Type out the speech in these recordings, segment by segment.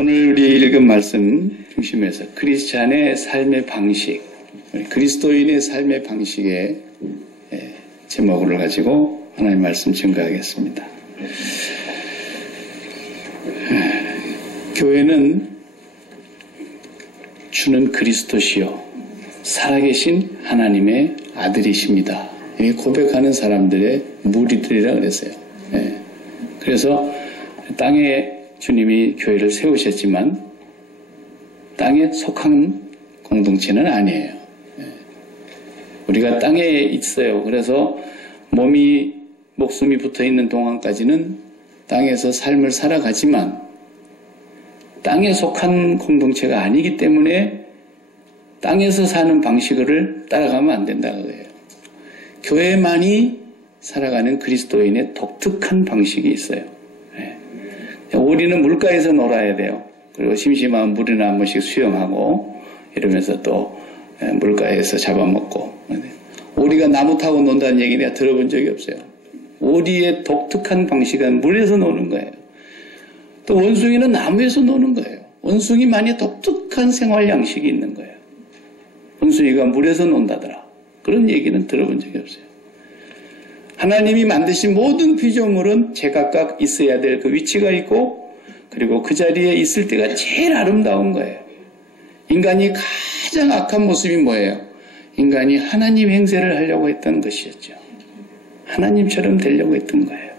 오늘 우리 읽은 말씀 중심에서 크리스찬의 삶의 방식, 그리스도인의 삶의 방식의 제목을 가지고 하나님의 말씀 증거하겠습니다. 교회는 주는 그리스도시요 살아계신 하나님의 아들이십니다. 이렇게 고백하는 사람들의 무리들이라 그랬어요. 그래서 땅에 주님이 교회를 세우셨지만 땅에 속한 공동체는 아니에요. 우리가 땅에 있어요. 그래서 목숨이 붙어있는 동안까지는 땅에서 삶을 살아가지만 땅에 속한 공동체가 아니기 때문에 땅에서 사는 방식을 따라가면 안 된다는 거예요. 교회만이 살아가는 그리스도인의 독특한 방식이 있어요. 오리는 물가에서 놀아야 돼요. 그리고 심심하면 물이나 한 번씩 수영하고 이러면서 또 물가에서 잡아먹고. 오리가 나무 타고 논다는 얘기 내가 들어본 적이 없어요. 오리의 독특한 방식은 물에서 노는 거예요. 또 원숭이는 나무에서 노는 거예요. 원숭이만이 독특한 생활 양식이 있는 거예요. 원숭이가 물에서 논다더라. 그런 얘기는 들어본 적이 없어요. 하나님이 만드신 모든 피조물은 제각각 있어야 될 그 위치가 있고 그리고 그 자리에 있을 때가 제일 아름다운 거예요. 인간이 가장 악한 모습이 뭐예요? 인간이 하나님 행세를 하려고 했던 것이었죠. 하나님처럼 되려고 했던 거예요.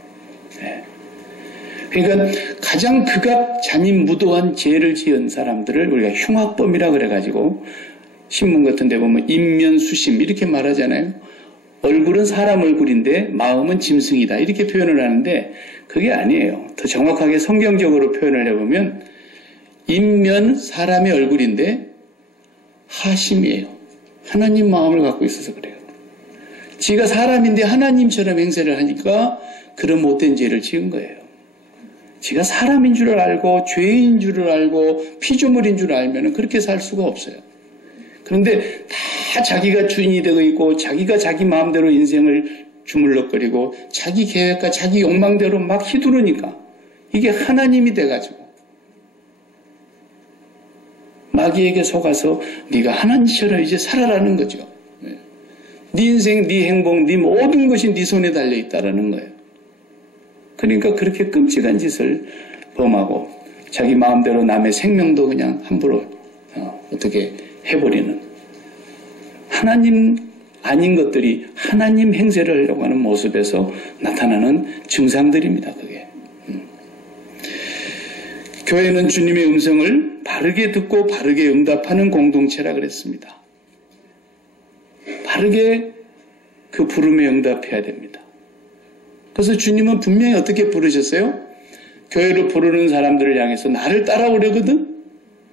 그러니까 가장 극악잔인무도한 죄를 지은 사람들을 우리가 흉악범이라 그래가지고 신문 같은 데 보면 인면수심 이렇게 말하잖아요. 얼굴은 사람 얼굴인데 마음은 짐승이다 이렇게 표현을 하는데 그게 아니에요. 더 정확하게 성경적으로 표현을 해보면 인면 사람의 얼굴인데 하심이에요. 하나님 마음을 갖고 있어서 그래요. 지가 사람인데 하나님처럼 행세를 하니까 그런 못된 죄를 지은 거예요. 지가 사람인 줄 알고 죄인 줄 알고 피조물인 줄 알면 그렇게 살 수가 없어요. 그런데 다 자기가 주인이 되고 있고 자기가 자기 마음대로 인생을 주물럭거리고 자기 계획과 자기 욕망대로 막 휘두르니까 이게 하나님이 돼가지고 마귀에게 속아서 네가 하나님처럼 이제 살아라는 거죠. 네 인생, 네 행복, 네 모든 것이 네 손에 달려있다라는 거예요. 그러니까 그렇게 끔찍한 짓을 범하고 자기 마음대로 남의 생명도 그냥 함부로 어떻게 해버리는 하나님 아닌 것들이 하나님 행세를 하려고 하는 모습에서 나타나는 증상들입니다. 그게. 교회는 주님의 음성을 바르게 듣고 바르게 응답하는 공동체라 그랬습니다. 바르게 그 부름에 응답해야 됩니다. 그래서 주님은 분명히 어떻게 부르셨어요? 교회를 부르는 사람들을 향해서 나를 따라오려거든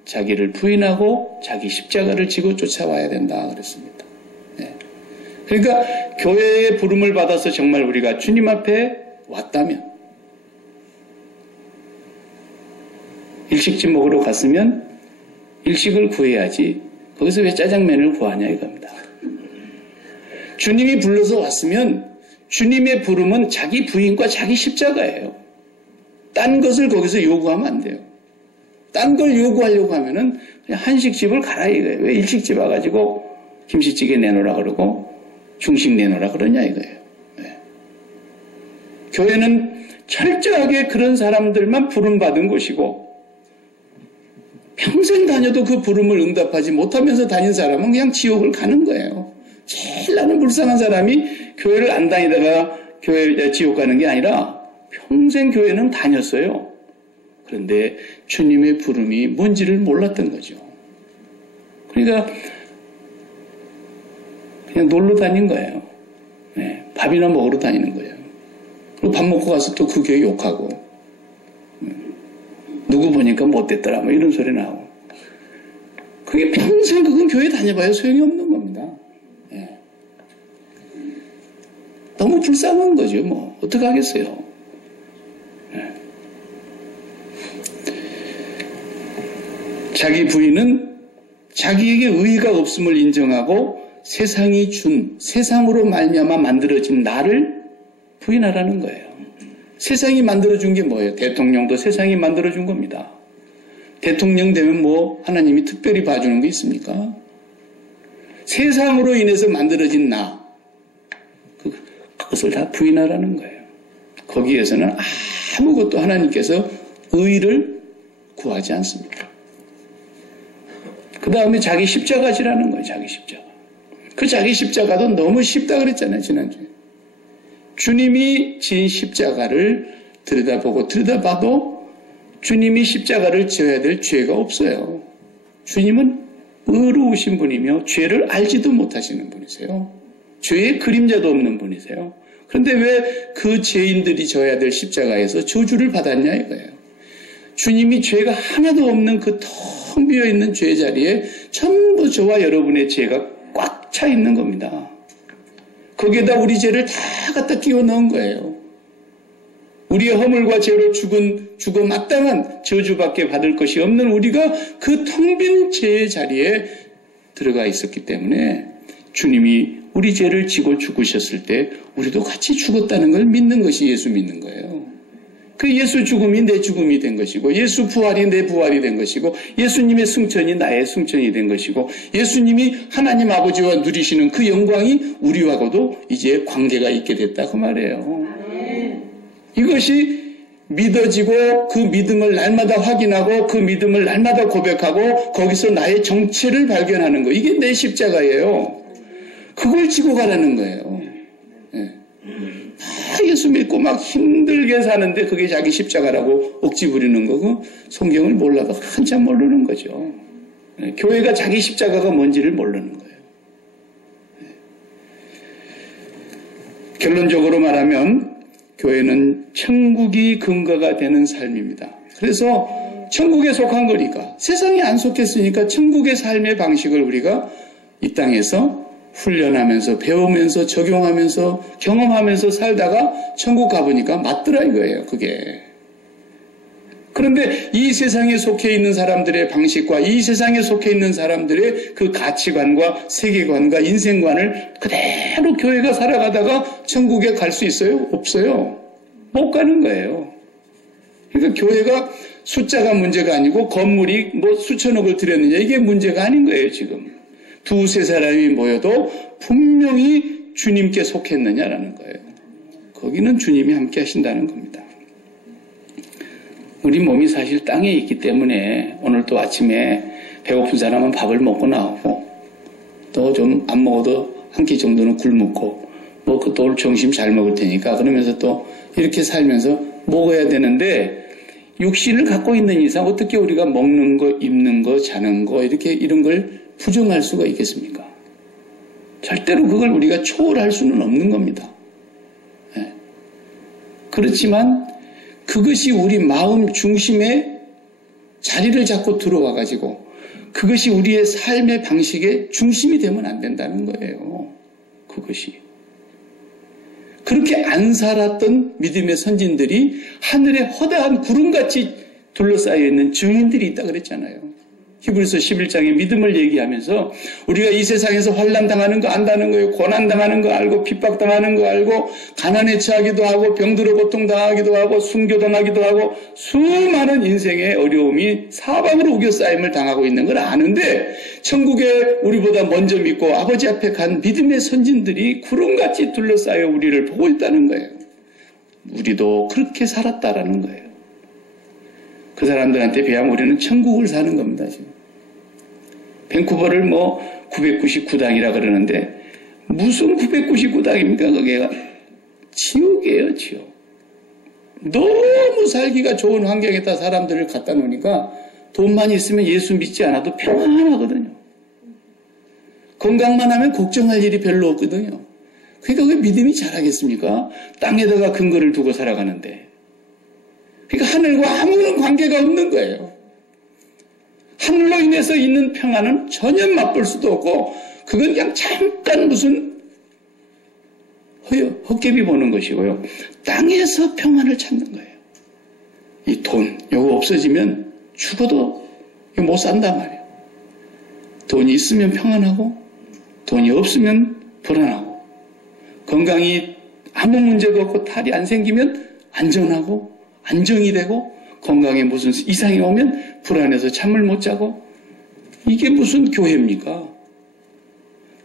자기를 부인하고 자기 십자가를 지고 쫓아와야 된다 그랬습니다. 그러니까 교회의 부름을 받아서 정말 우리가 주님 앞에 왔다면 일식집 먹으러 갔으면 일식을 구해야지 거기서 왜 짜장면을 구하냐 이겁니다. 주님이 불러서 왔으면 주님의 부름은 자기 부인과 자기 십자가예요. 딴 것을 거기서 요구하면 안 돼요. 딴 걸 요구하려고 하면은 그냥 한식집을 가라 이거예요. 왜 일식집 와가지고 김치찌개 내놓으라 그러고 중식 내놓으라 그러냐 이거예요. 교회는 철저하게 그런 사람들만 부름받은 곳이고 평생 다녀도 그 부름을 응답하지 못하면서 다닌 사람은 그냥 지옥을 가는 거예요. 제일 나는 불쌍한 사람이 교회를 안 다니다가 지옥 가는 게 아니라 평생 교회는 다녔어요. 그런데 주님의 부름이 뭔지를 몰랐던 거죠. 그러니까 그냥 놀러 다닌 거예요. 밥이나 먹으러 다니는 거예요. 그리고 밥 먹고 가서 또 그 교회 욕하고 누구 보니까 못됐더라 뭐 이런 소리 나오고 그게 평생 그건 교회 다녀봐야 소용이 없는 겁니다. 너무 불쌍한 거죠. 뭐 어떡하겠어요. 자기 부인은 자기에게 의의가 없음을 인정하고 세상이 준 세상으로 말미암아 만들어진 나를 부인하라는 거예요. 세상이 만들어준 게 뭐예요? 대통령도 세상이 만들어준 겁니다. 대통령 되면 뭐 하나님이 특별히 봐주는 게 있습니까? 세상으로 인해서 만들어진 나, 그것을 다 부인하라는 거예요. 거기에서는 아무것도 하나님께서 의를 구하지 않습니다. 그 다음에 자기 십자가 지라는 거예요. 자기 십자가. 그 자기 십자가도 너무 쉽다 그랬잖아요. 지난주에. 주님이 진 십자가를 들여다봐도 주님이 십자가를 지어야 될 죄가 없어요. 주님은 의로우신 분이며 죄를 알지도 못하시는 분이세요. 죄의 그림자도 없는 분이세요. 그런데 왜 그 죄인들이 져야 될 십자가에서 저주를 받았냐 이거예요. 주님이 죄가 하나도 없는 그 텅 비어있는 죄 자리에 전부 저와 여러분의 죄가 꽉 차 있는 겁니다. 거기에다 우리 죄를 다 갖다 끼워 넣은 거예요. 우리의 허물과 죄로 죽어 마땅한 저주밖에 받을 것이 없는 우리가 그 텅 빈 죄의 자리에 들어가 있었기 때문에 주님이 우리 죄를 지고 죽으셨을 때 우리도 같이 죽었다는 걸 믿는 것이 예수 믿는 거예요. 그 예수 죽음이 내 죽음이 된 것이고 예수 부활이 내 부활이 된 것이고 예수님의 승천이 나의 승천이 된 것이고 예수님이 하나님 아버지와 누리시는 그 영광이 우리하고도 이제 관계가 있게 됐다 그 말이에요. 이것이 믿어지고 그 믿음을 날마다 확인하고 그 믿음을 날마다 고백하고 거기서 나의 정체를 발견하는 거. 이게 내 십자가예요. 그걸 지고 가라는 거예요. 네. 예수 믿고 막 힘들게 사는데 그게 자기 십자가라고 억지 부리는 거고 성경을 몰라도 한참 모르는 거죠. 네. 교회가 자기 십자가가 뭔지를 모르는 거예요. 네. 결론적으로 말하면 교회는 천국이 근거가 되는 삶입니다. 그래서 천국에 속한 거니까 세상에 안 속했으니까 천국의 삶의 방식을 우리가 이 땅에서 훈련하면서 배우면서 적용하면서 경험하면서 살다가 천국 가보니까 맞더라 이거예요. 그게. 그런데 이 세상에 속해 있는 사람들의 방식과 이 세상에 속해 있는 사람들의 그 가치관과 세계관과 인생관을 그대로 교회가 살아가다가 천국에 갈 수 있어요? 없어요. 못 가는 거예요. 그러니까 교회가 숫자가 문제가 아니고 건물이 뭐 수천억을 들였느냐 이게 문제가 아닌 거예요. 지금. 두세 사람이 모여도 분명히 주님께 속했느냐라는 거예요. 거기는 주님이 함께 하신다는 겁니다. 우리 몸이 사실 땅에 있기 때문에 오늘 또 아침에 배고픈 사람은 밥을 먹고 나오고 또 좀 안 먹어도 한 끼 정도는 굶고 뭐 또 오늘 점심 잘 먹을 테니까 그러면서 또 이렇게 살면서 먹어야 되는데 육신을 갖고 있는 이상 어떻게 우리가 먹는 거, 입는 거, 자는 거 이렇게 이런 걸 부정할 수가 있겠습니까? 절대로 그걸 우리가 초월할 수는 없는 겁니다. 네. 그렇지만 그것이 우리 마음 중심에 자리를 잡고 들어와가지고 그것이 우리의 삶의 방식의 중심이 되면 안 된다는 거예요. 그것이. 그렇게 안 살았던 믿음의 선진들이 하늘에 허다한 구름같이 둘러싸여 있는 증인들이 있다 그랬잖아요. 히브리서 11장에 믿음을 얘기하면서 우리가 이 세상에서 환난당하는 거 안다는 거예요. 고난당하는 거 알고 핍박당하는 거 알고 가난에 처하기도 하고 병들어 고통당하기도 하고 순교당하기도 하고 수많은 인생의 어려움이 사방으로 우겨싸임을 당하고 있는 걸 아는데 천국에 우리보다 먼저 믿고 아버지 앞에 간 믿음의 선진들이 구름같이 둘러싸여 우리를 보고 있다는 거예요. 우리도 그렇게 살았다라는 거예요. 그 사람들한테 비하면 우리는 천국을 사는 겁니다, 지금. 밴쿠버를 뭐 999당이라 그러는데 무슨 999당입니까? 그게 지옥이에요, 지옥. 너무 살기가 좋은 환경에다 사람들을 갖다 놓으니까 돈만 있으면 예수 믿지 않아도 평안하거든요. 건강만 하면 걱정할 일이 별로 없거든요. 그러니까 왜 믿음이 잘하겠습니까? 땅에다가 근거를 두고 살아가는데. 그러니까 하늘과 아무런 관계가 없는 거예요. 하늘로 인해서 있는 평안은 전혀 맛볼 수도 없고 그건 그냥 잠깐 무슨 헛개비 보는 것이고요. 땅에서 평안을 찾는 거예요. 이 돈, 이거 없어지면 죽어도 못 산단 말이에요. 돈이 있으면 평안하고 돈이 없으면 불안하고 건강이 아무 문제가 없고 탈이 안 생기면 안전하고 안정이 되고 건강에 무슨 이상이 오면 불안해서 잠을 못 자고. 이게 무슨 교회입니까?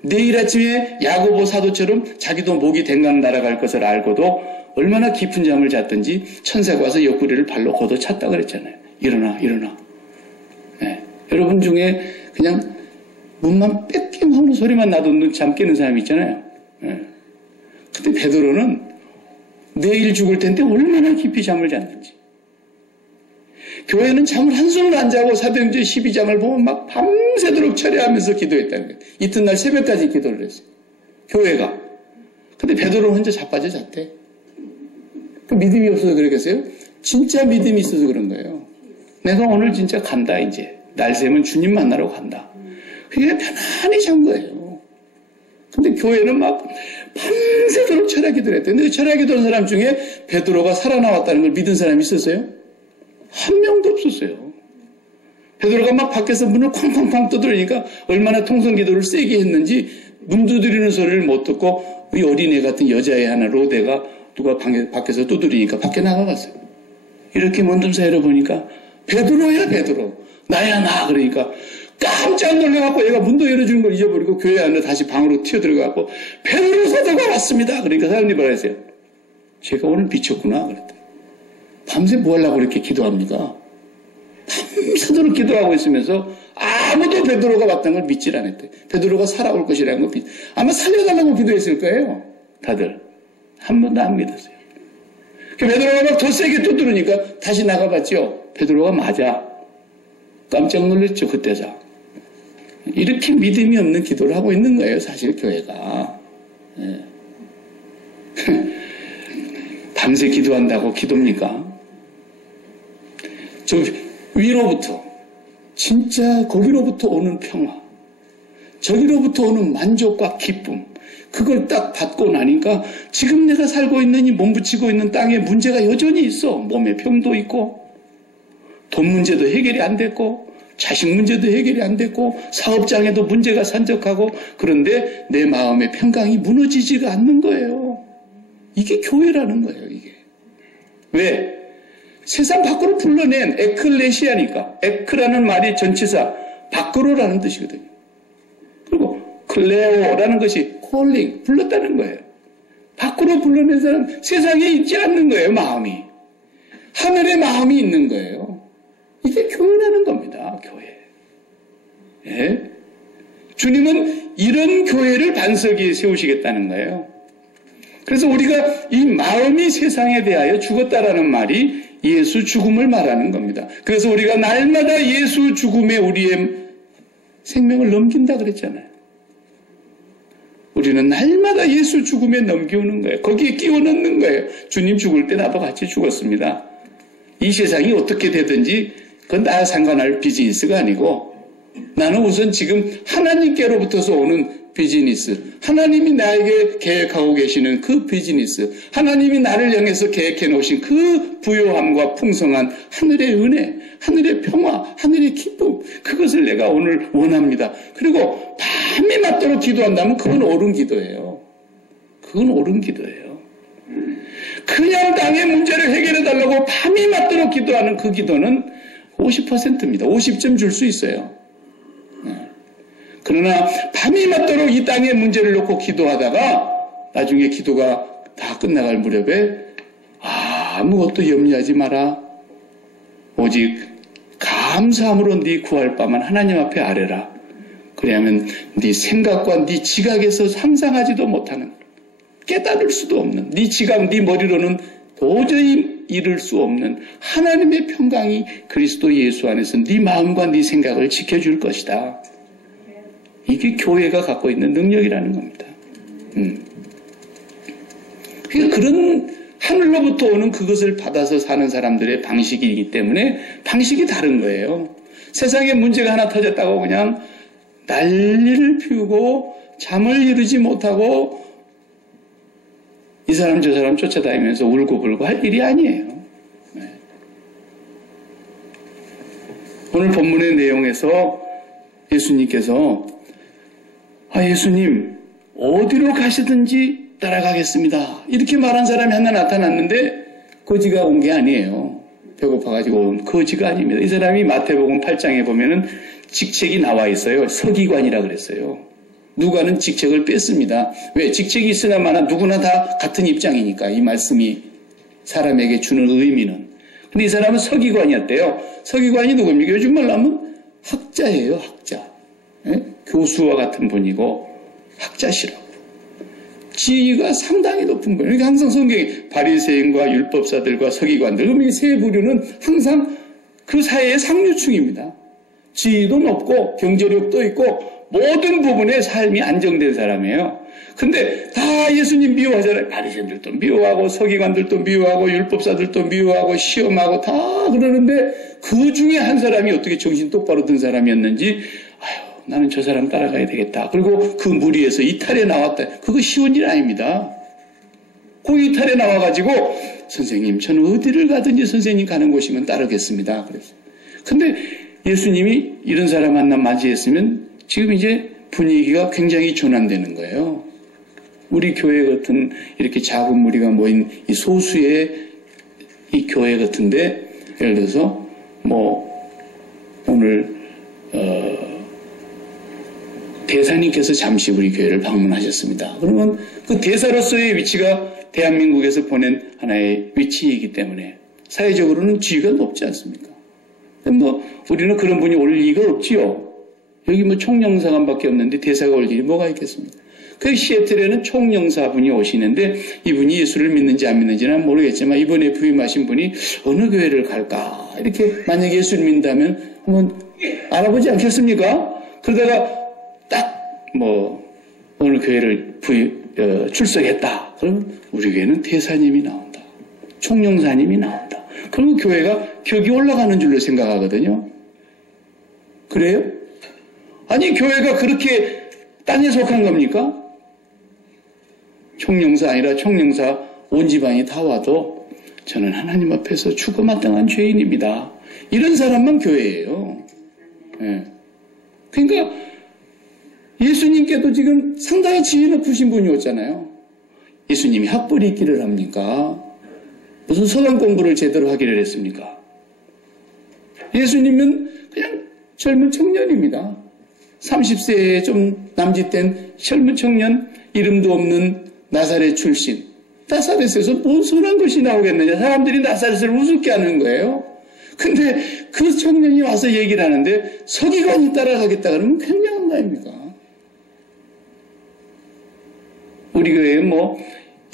내일 아침에 야고보 사도처럼 자기도 목이 댕강 날아갈 것을 알고도 얼마나 깊은 잠을 잤든지 천사가 와서 옆구리를 발로 걷어찼다 그랬잖아요. 일어나. 네. 여러분 중에 그냥 문만 뺏김 하는 소리만 나도 잠 깨는 사람이 있잖아요. 네. 근데 베드로는 내일 죽을 텐데 얼마나 깊이 잠을 잤는지. 교회는 잠을 한숨을 안 자고 사도행전 12장을 보면 막 밤새도록 철야하면서 기도했다는 거예요. 이튿날 새벽까지 기도를 했어요. 교회가. 근데 베드로는 혼자 자빠져 잤대. 그 믿음이 없어서 그러겠어요? 진짜 믿음이 있어서 그런 거예요. 내가 오늘 진짜 간다 이제. 날 새면 주님 만나러 간다. 그게 편안히 잔 거예요. 근데 교회는 막 밤새도록 철야 기도를 했대. 근데 철야 기도하는 사람 중에 베드로가 살아나왔다는 걸 믿은 사람이 있었어요? 한 명도 없었어요. 베드로가 막 밖에서 문을 쾅쾅쾅 두드리니까 얼마나 통성기도를 세게 했는지 문 두드리는 소리를 못 듣고 이 어린애 같은 여자애 하나 로데가 누가 밖에서 두드리니까 밖에 나가갔어요. 이렇게 먼 사이로 보니까 베드로야 베드로. 나야 나. 그러니까 깜짝 놀라갖고 얘가 문도 열어주는 걸 잊어버리고 교회 안에 다시 방으로 튀어들어가고 베드로 사도가 왔습니다. 그러니까 사람들이 뭐라 했어요? 제가 오늘 미쳤구나. 그랬더니 밤새 뭐 하려고 그렇게 기도합니까? 밤새도록 기도하고 있으면서 아무도 베드로가 왔다는 걸 믿질 않았대. 베드로가 살아올 것이라는 걸 아마 살려달라고 기도했을 거예요. 다들. 한 번도 안 믿었어요. 베드로가 막 더 세게 두드리니까 다시 나가봤죠. 베드로가 맞아. 깜짝 놀랐죠. 그때자. 이렇게 믿음이 없는 기도를 하고 있는 거예요. 사실 교회가. 네. 밤새 기도한다고 기도입니까? 저 위로부터 진짜 거기로부터 오는 평화, 저기로부터 오는 만족과 기쁨, 그걸 딱 받고 나니까 지금 내가 살고 있는 이 몸부치고 있는 땅에 문제가 여전히 있어. 몸에 병도 있고 돈 문제도 해결이 안 됐고 자식 문제도 해결이 안 됐고 사업장에도 문제가 산적하고 그런데 내 마음의 평강이 무너지지가 않는 거예요. 이게 교회라는 거예요. 이게. 왜? 세상 밖으로 불러낸 에클레시아니까. 에크라는 말이 전치사 밖으로라는 뜻이거든요. 그리고 클레오라는 것이 콜링, 불렀다는 거예요. 밖으로 불러낸 사람 세상에 있지 않는 거예요. 마음이. 하늘의 마음이 있는 거예요. 이게 교회라는 겁니다. 교회. 예? 주님은 이런 교회를 반석에 세우시겠다는 거예요. 그래서 우리가 이 마음이 세상에 대하여 죽었다라는 말이 예수 죽음을 말하는 겁니다. 그래서 우리가 날마다 예수 죽음에 우리의 생명을 넘긴다 그랬잖아요. 우리는 날마다 예수 죽음에 넘겨오는 거예요. 거기에 끼워 넣는 거예요. 주님 죽을 때 나도 같이 죽었습니다. 이 세상이 어떻게 되든지 그건 나 상관할 비즈니스가 아니고 나는 우선 지금 하나님께로부터서 오는 비즈니스, 하나님이 나에게 계획하고 계시는 그 비즈니스, 하나님이 나를 향해서 계획해 놓으신 그 부요함과 풍성한 하늘의 은혜, 하늘의 평화, 하늘의 기쁨, 그것을 내가 오늘 원합니다. 그리고 밤이 맞도록 기도한다면 그건 옳은 기도예요. 그건 옳은 기도예요. 그냥 땅의 문제를 해결해 달라고 밤이 맞도록 기도하는 그 기도는 50%입니다. 50점 줄 수 있어요. 그러나 밤이 맞도록 이 땅의 문제를 놓고 기도하다가 나중에 기도가 다 끝나갈 무렵에 아무것도 염려하지 마라. 오직 감사함으로 네 구할 바만 하나님 앞에 아뢰라. 그래야면 네 생각과 네 지각에서 상상하지도 못하는, 깨달을 수도 없는, 네 지각, 네 머리로는 도저히 이룰 수 없는 하나님의 평강이 그리스도 예수 안에서 네 마음과 네 생각을 지켜줄 것이다. 이게 교회가 갖고 있는 능력이라는 겁니다. 그러니까 그런 하늘로부터 오는 그것을 받아서 사는 사람들의 방식이기 때문에 방식이 다른 거예요. 세상에 문제가 하나 터졌다고 그냥 난리를 피우고 잠을 이루지 못하고 이 사람 저 사람 쫓아다니면서 울고불고 할 일이 아니에요. 네. 오늘 본문의 내용에서 예수님께서 예수님 어디로 가시든지 따라가겠습니다. 이렇게 말한 사람이 하나 나타났는데 거지가 온 게 아니에요. 배고파가지고 온 거지가 아닙니다. 이 사람이 마태복음 8장에 보면은 직책이 나와 있어요. 서기관이라 그랬어요. 누가는 직책을 뺐습니다. 왜? 직책이 있으나마나 누구나 다 같은 입장이니까 이 말씀이 사람에게 주는 의미는. 근데 이 사람은 서기관이었대요. 서기관이 누굽니까? 요즘 말로 하면 학자예요. 학자. 예? 교수와 같은 분이고 학자시라고. 지위가 상당히 높은 분이에요. 그러니까 항상 성경에 바리새인과 율법사들과 서기관들, 그럼 이 세 부류는 항상 그 사회의 상류층입니다. 지위도 높고 경제력도 있고 모든 부분에 삶이 안정된 사람이에요. 근데 다 예수님 미워하잖아요. 바리새인들도 미워하고 서기관들도 미워하고 율법사들도 미워하고 시험하고 다 그러는데 그 중에 한 사람이 어떻게 정신 똑바로 든 사람이었는지 아유 나는 저 사람 따라가야 되겠다. 그리고 그 무리에서 이탈에 나왔다. 그거 쉬운 일 아닙니다. 그 이탈에 나와가지고 선생님 저는 어디를 가든지 선생님 가는 곳이면 따르겠습니다. 그랬어요. 근데 예수님이 이런 사람 하나 맞이했으면 지금 이제 분위기가 굉장히 전환되는 거예요. 우리 교회 같은 이렇게 작은 무리가 모인 이 소수의 이 교회 같은데 예를 들어서 뭐 오늘 대사님께서 잠시 우리 교회를 방문하셨습니다. 그러면 그 대사로서의 위치가 대한민국에서 보낸 하나의 위치이기 때문에 사회적으로는 지위가 높지 않습니까? 뭐 우리는 그런 분이 올 리가 없지요. 여기 뭐 총영사관밖에 없는데 대사가 올 일이 뭐가 있겠습니까? 그 시애틀에는 총영사분이 오시는데 이분이 예수를 믿는지 안 믿는지는 모르겠지만 이번에 부임하신 분이 어느 교회를 갈까? 이렇게 만약에 예수를 믿는다면 한번 알아보지 않겠습니까? 그러다가 딱 뭐 어느 교회를 출석했다. 그러면 우리 교회는 대사님이 나온다. 총영사님이 나온다. 그러면 교회가 격이 올라가는 줄로 생각하거든요. 그래요? 아니 교회가 그렇게 땅에 속한 겁니까? 총영사 아니라 총영사 온 집안이 다 와도 저는 하나님 앞에서 죽어마땅한 죄인입니다. 이런 사람만 교회예요. 네. 그러니까 예수님께도 지금 상당히 지위 높으신 분이 오잖아요. 예수님이 학벌이 있기를 합니까? 무슨 서강 공부를 제대로 하기를 했습니까? 예수님은 그냥 젊은 청년입니다. 30세에 좀 남짓된 젊은 청년, 이름도 없는 나사렛 출신. 나사렛에서 뭔 선한 것이 나오겠느냐. 사람들이 나사렛을 우습게 하는 거예요. 근데 그 청년이 와서 얘기를 하는데 서기관이 따라가겠다 그러면 굉장한 거 아닙니까? 우리 교회에 뭐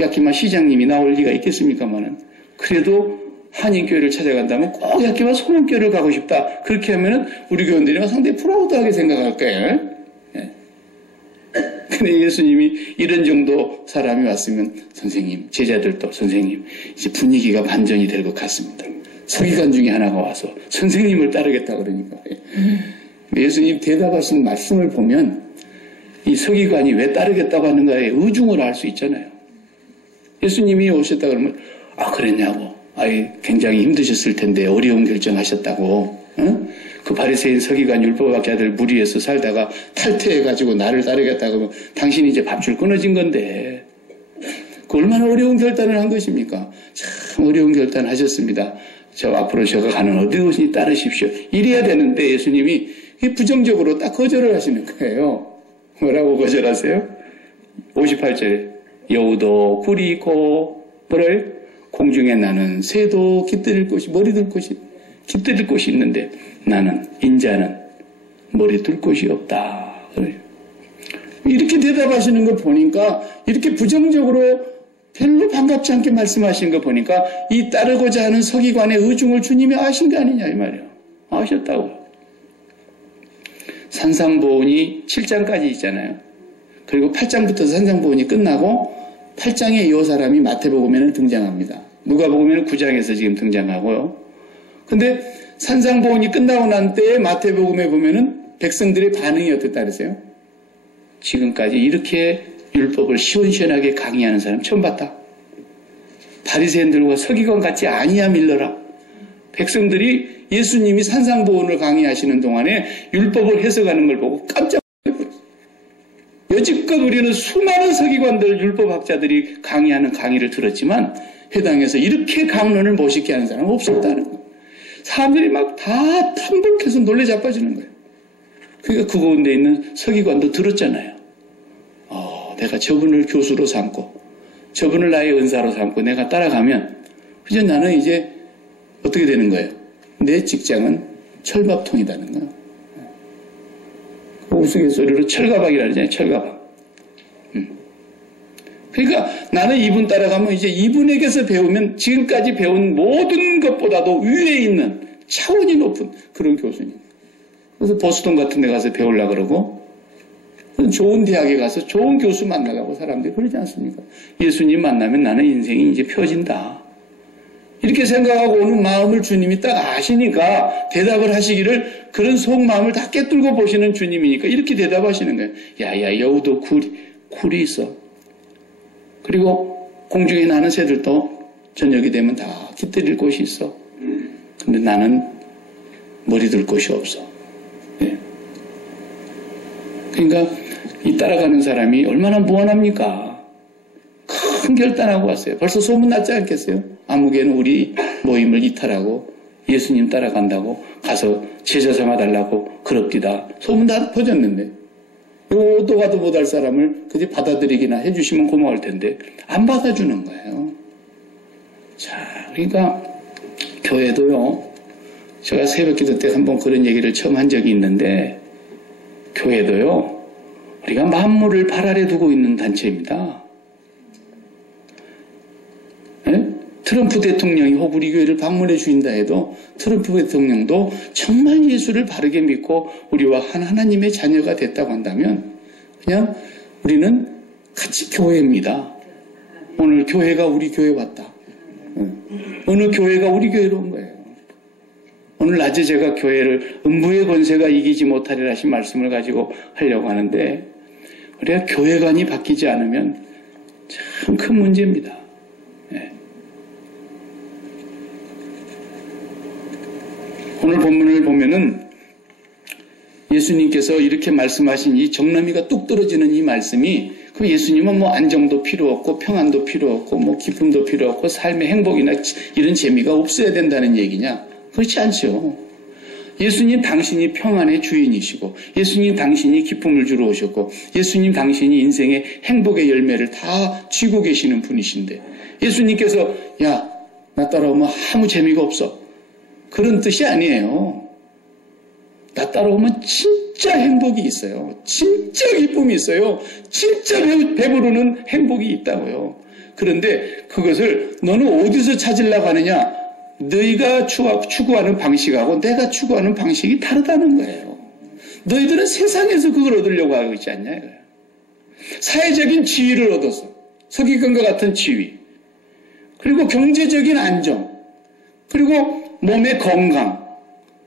야키마 시장님이 나올 리가 있겠습니까만은 그래도 한인교회를 찾아간다면 꼭 야키마 소문교회를 가고 싶다. 그렇게 하면은 우리 교원들이 상당히 프라우드하게 생각할 거예요. 네. 근데 예수님이 이런 정도 사람이 왔으면 선생님, 제자들도 선생님 이제 분위기가 반전이 될 것 같습니다. 서기관 중에 하나가 와서 선생님을 따르겠다 그러니까 예수님 대답하신 말씀을 보면 이 서기관이 왜 따르겠다고 하는가에 의중을 알 수 있잖아요. 예수님이 오셨다 그러면 그랬냐고. 굉장히 힘드셨을 텐데 어려운 결정하셨다고. 응? 그 바리새인 서기관 율법학자들 무리에서 살다가 탈퇴해가지고 나를 따르겠다고 하면 당신이 이제 밥줄 끊어진 건데 그 얼마나 어려운 결단을 한 것입니까? 참 어려운 결단 하셨습니다. 저 앞으로 저가 가는 어디든지 따르십시오. 이래야 되는데 예수님이 부정적으로 딱 거절을 하시는 거예요. 뭐라고 거절하세요? 58절에 여우도 굴이 있고 뭐래요? 공중에 나는 새도 깃들일 곳이 깃들일 곳이 있는데 나는 인자는 머리 둘 곳이 없다. 이렇게 대답하시는 거 보니까 이렇게 부정적으로 별로 반갑지 않게 말씀하시는 거 보니까 이 따르고자 하는 서기관의 의중을 주님이 아신 거 아니냐 이 말이에요. 아셨다고. 산상보훈이 7장까지 있잖아요. 그리고 8장부터 산상보훈이 끝나고 8장에 이 사람이 마태복음에는 등장합니다. 누가복음에는 9장에서 지금 등장하고요. 근데 산상보훈이 끝나고 난 때에 마태복음에 보면은 백성들의 반응이 어땠다 그러세요? 지금까지 이렇게 율법을 시원시원하게 강의하는 사람 처음 봤다. 바리새인들과 서기관 같지 아니야 밀러라. 백성들이 예수님이 산상보훈을 강의하시는 동안에 율법을 해석하는 걸 보고 깜짝 놀랐어요. 여지껏 우리는 수많은 서기관들 율법학자들이 강의하는 강의를 들었지만 회당에서 이렇게 강론을 멋있게 하는 사람은 없었다는 거예요. 사람들이 막 다 탐복해서 놀래 자빠지는 거예요. 그러니까 그 가운데 있는 서기관도 들었잖아요. 내가 저분을 교수로 삼고 저분을 나의 은사로 삼고 내가 따라가면 이제 나는 이제 어떻게 되는 거예요? 내 직장은 철밥통이라는 거예요. 우스갯소리로 철가방이라 그러잖아요. 철가방. 그러니까 나는 이분 따라가면 이제 이분에게서 배우면 지금까지 배운 모든 것보다도 위에 있는 차원이 높은 그런 교수님. 그래서 보스턴 같은 데 가서 배우려고 그러고 좋은 대학에 가서 좋은 교수 만나려고 사람들이 그러지 않습니까? 예수님 만나면 나는 인생이 이제 펴진다. 이렇게 생각하고 오는 마음을 주님이 딱 아시니까 대답을 하시기를 그런 속마음을 다 꿰뚫고 보시는 주님이니까 이렇게 대답하시는 거예요. 야야 여우도 굴이 있어. 그리고 공중에 나는 새들도 저녁이 되면 다 깃들일 곳이 있어. 근데 나는 머리 둘 곳이 없어. 네. 그러니까 이 따라가는 사람이 얼마나 무한합니까? 큰 결단하고 왔어요. 벌써 소문났지 않겠어요? 아무개는 우리 모임을 이탈하고 예수님 따라간다고 가서 제자 삼아달라고 그럽디다. 소문 다 퍼졌는데 오도 가도 못할 사람을 그저 받아들이기나 해주시면 고마울 텐데 안 받아주는 거예요. 자, 그러니까 교회도요. 제가 새벽기도 때 한번 그런 얘기를 처음 한 적이 있는데 교회도요. 우리가 만물을 발 아래 두고 있는 단체입니다. 네? 트럼프 대통령이 혹 우리 교회를 방문해 주인다 해도 트럼프 대통령도 정말 예수를 바르게 믿고 우리와 한 하나님의 자녀가 됐다고 한다면 그냥 우리는 같이 교회입니다. 오늘 교회가 우리 교회 왔다. 어느 교회가 우리 교회로 온 거예요. 오늘 낮에 제가 교회를 음부의 권세가 이기지 못하리라 하신 말씀을 가지고 하려고 하는데 우리가 교회관이 바뀌지 않으면 참 큰 문제입니다. 네. 오늘 본문을 보면은 예수님께서 이렇게 말씀하신 이 정남이가 뚝 떨어지는 이 말씀이 그 예수님은 뭐 안정도 필요 없고 평안도 필요 없고 뭐 기쁨도 필요 없고 삶의 행복이나 이런 재미가 없어야 된다는 얘기냐? 그렇지 않죠. 예수님 당신이 평안의 주인이시고 예수님 당신이 기쁨을 주러 오셨고 예수님 당신이 인생의 행복의 열매를 다 쥐고 계시는 분이신데 예수님께서 야, 나 따라오면 아무 재미가 없어. 그런 뜻이 아니에요. 나 따라오면 진짜 행복이 있어요. 진짜 기쁨이 있어요. 진짜 배부르는 행복이 있다고요. 그런데 그것을 너는 어디서 찾으려고 하느냐? 너희가 추구하는 방식하고 내가 추구하는 방식이 다르다는 거예요. 너희들은 세상에서 그걸 얻으려고 하고 있지 않냐 이거예요. 사회적인 지위를 얻어서 서기관과 같은 지위 그리고 경제적인 안정 그리고 몸의 건강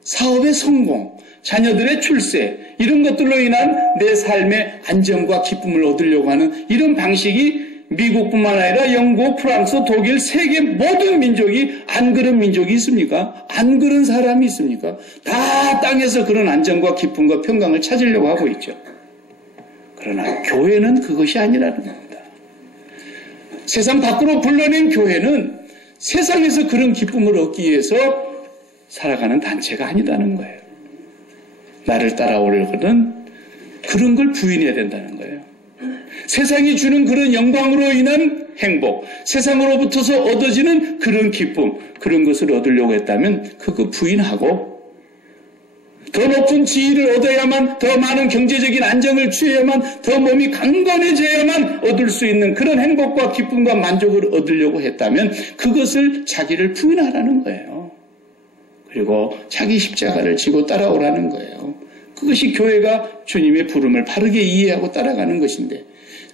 사업의 성공 자녀들의 출세 이런 것들로 인한 내 삶의 안정과 기쁨을 얻으려고 하는 이런 방식이 미국뿐만 아니라 영국, 프랑스, 독일, 세계 모든 민족이 안 그런 민족이 있습니까? 안 그런 사람이 있습니까? 다 땅에서 그런 안정과 기쁨과 평강을 찾으려고 하고 있죠. 그러나 교회는 그것이 아니라는 겁니다. 세상 밖으로 불러낸 교회는 세상에서 그런 기쁨을 얻기 위해서 살아가는 단체가 아니다는 거예요. 나를 따라오려거든 그런 걸 부인해야 된다는 거예요. 세상이 주는 그런 영광으로 인한 행복, 세상으로부터서 얻어지는 그런 기쁨, 그런 것을 얻으려고 했다면 그거 부인하고 더 높은 지위를 얻어야만, 더 많은 경제적인 안정을 취해야만, 더 몸이 강건해져야만 얻을 수 있는 그런 행복과 기쁨과 만족을 얻으려고 했다면 그것을 자기를 부인하라는 거예요. 그리고 자기 십자가를 지고 따라오라는 거예요. 그것이 교회가 주님의 부름을 바르게 이해하고 따라가는 것인데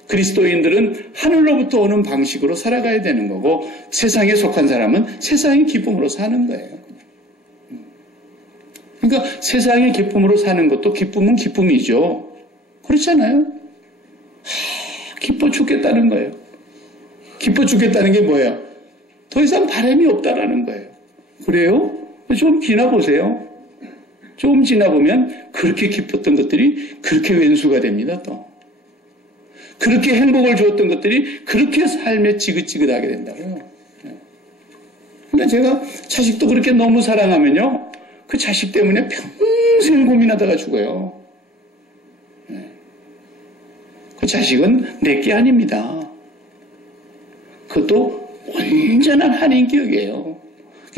그리스도인들은 하늘로부터 오는 방식으로 살아가야 되는 거고 세상에 속한 사람은 세상의 기쁨으로 사는 거예요. 그러니까 세상의 기쁨으로 사는 것도 기쁨은 기쁨이죠. 그렇잖아요. 기뻐 죽겠다는 거예요. 기뻐 죽겠다는 게 뭐예요? 더 이상 바람이 없다라는 거예요. 그래요? 좀 지나보세요. 조금 지나보면 그렇게 기뻤던 것들이 그렇게 왼수가 됩니다. 또 그렇게 행복을 주었던 것들이 그렇게 삶에 지긋지긋하게 된다고요. 근데 제가 자식도 그렇게 너무 사랑하면요, 그 자식 때문에 평생 고민하다가 죽어요. 그 자식은 내게 아닙니다. 그것도 온전한 하나님 기억이에요.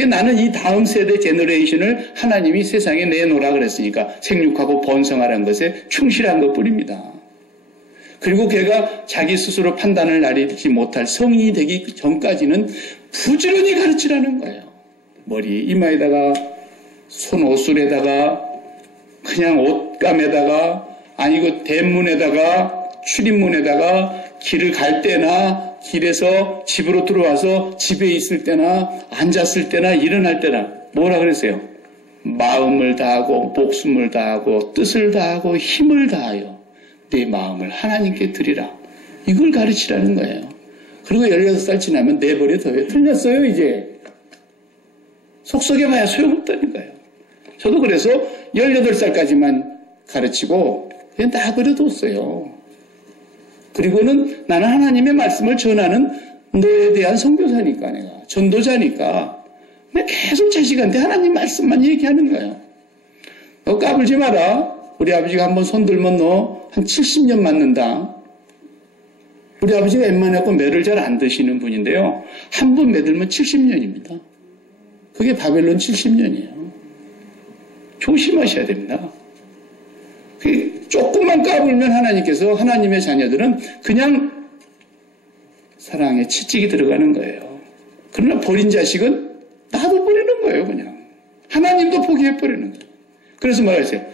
나는 이 다음 세대 제너레이션을 하나님이 세상에 내놓으라 그랬으니까 생육하고 번성하라는 것에 충실한 것뿐입니다. 그리고 걔가 자기 스스로 판단을 내리지 못할 성인이 되기 전까지는 부지런히 가르치라는 거예요. 머리 이마에다가 손옷술에다가 그냥 옷감에다가 아니고 대문에다가 출입문에다가 길을 갈 때나 길에서 집으로 들어와서 집에 있을 때나 앉았을 때나 일어날 때나 뭐라 그랬어요? 마음을 다하고 목숨을 다하고 뜻을 다하고 힘을 다하여 내 마음을 하나님께 드리라. 이걸 가르치라는 거예요. 그리고 16살 지나면 내버려둬요. 틀렸어요 이제. 속썩여봐야 소용없다니까요. 저도 그래서 18살까지만 가르치고 그냥 다 그려뒀어요. 그리고는 나는 하나님의 말씀을 전하는 너에 대한 선교사니까 내가 전도자니까 내가 계속 자식한테 하나님 말씀만 얘기하는 거예요. 너 까불지 마라. 우리 아버지가 한번 손들면 너 한 70년 맞는다. 우리 아버지가 웬만하고 매를 잘 안 드시는 분인데요. 한 번 매들면 70년입니다. 그게 바벨론 70년이에요. 조심하셔야 됩니다. 조금만 까불면 하나님께서 하나님의 자녀들은 그냥 사랑에 채찍이 들어가는 거예요. 그러나 버린 자식은 놔둬버리는 거예요. 그냥 하나님도 포기해버리는 거예요. 그래서 말하세요.